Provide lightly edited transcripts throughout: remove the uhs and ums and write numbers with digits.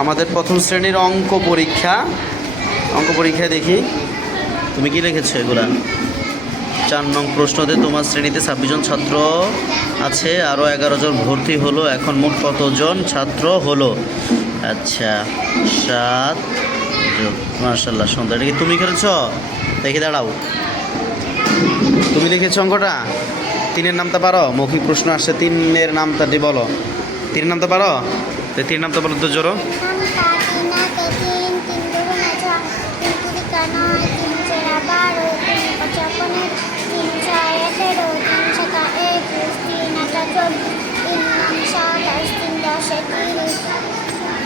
আমাদের প্রথম শ্রেণীর অঙ্ক পরীক্ষায় দেখি তুমি কি লিখেছো এগুলা। 4 নং প্রশ্নতে তোমার শ্রেণীতে 26 জন ছাত্র আছে, আরও 11 জন ভর্তি হলো, এখন মোট কতজন ছাত্র হলো? আচ্ছা 7 যোগ, মাশাআল্লাহ সুন্দর। এটা কি তুমি করেছ? দেখি দাঁড়াও, তুমি লিখেছ অঙ্কটা। 3-এর নামটা পারো? মৌখিক প্রশ্ন আসছে, 3-এর নামটা দিয়ে বলো। 3-এর নামটা পারো? 3-এর নামটা বলো তো জোরো।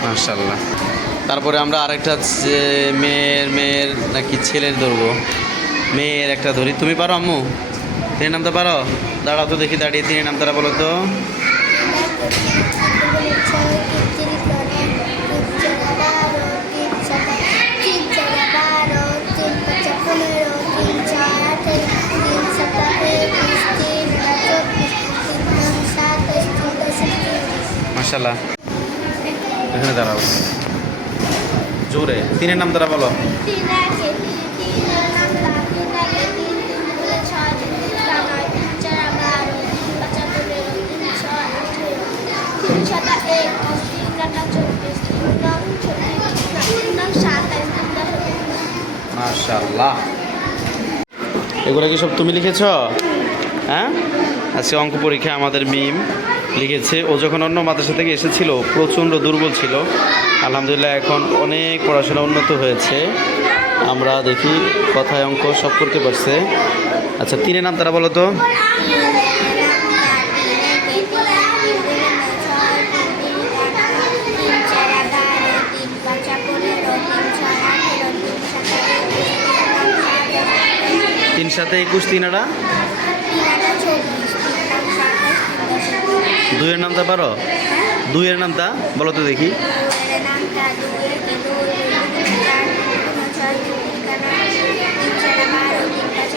মাশাআল্লাহ। তারপরে আমরা আরেকটা মেয়ের নাকি ছেলের ধরবো। মেয়ের একটা ধরি, তুমি পারো আম্মু? 3-এর নামটা পারো? দাঁড়াও তো দেখি, দাঁড়িয়ে 3-এর নামটা বলো তো। মাশাআল্লাহ। এখানে দাঁড়াও জোরে, 3-এর নাম দ্বারা বলো। মাশাআল্লাহ। এগুলো কি সব তুমি লিখেছ? হ্যাঁ, আজকে অঙ্ক পরীক্ষায় আমাদের মিম লিখেছে। ও যখন অন্য মাদ্রাসা থেকে এসেছিল প্রচণ্ড দুর্বল ছিল, আলহামদুলিল্লাহ এখন অনেক পড়াশোনা উন্নত হয়েছে। আমরা দেখি কথায় অঙ্ক সব করতে পারছে। আচ্ছা 3-এর নাম তারা বলো তো। তিন 7 21, 3-আটা 2-এর নামটা পারো? 2-এর নামটা বলো তো দেখি।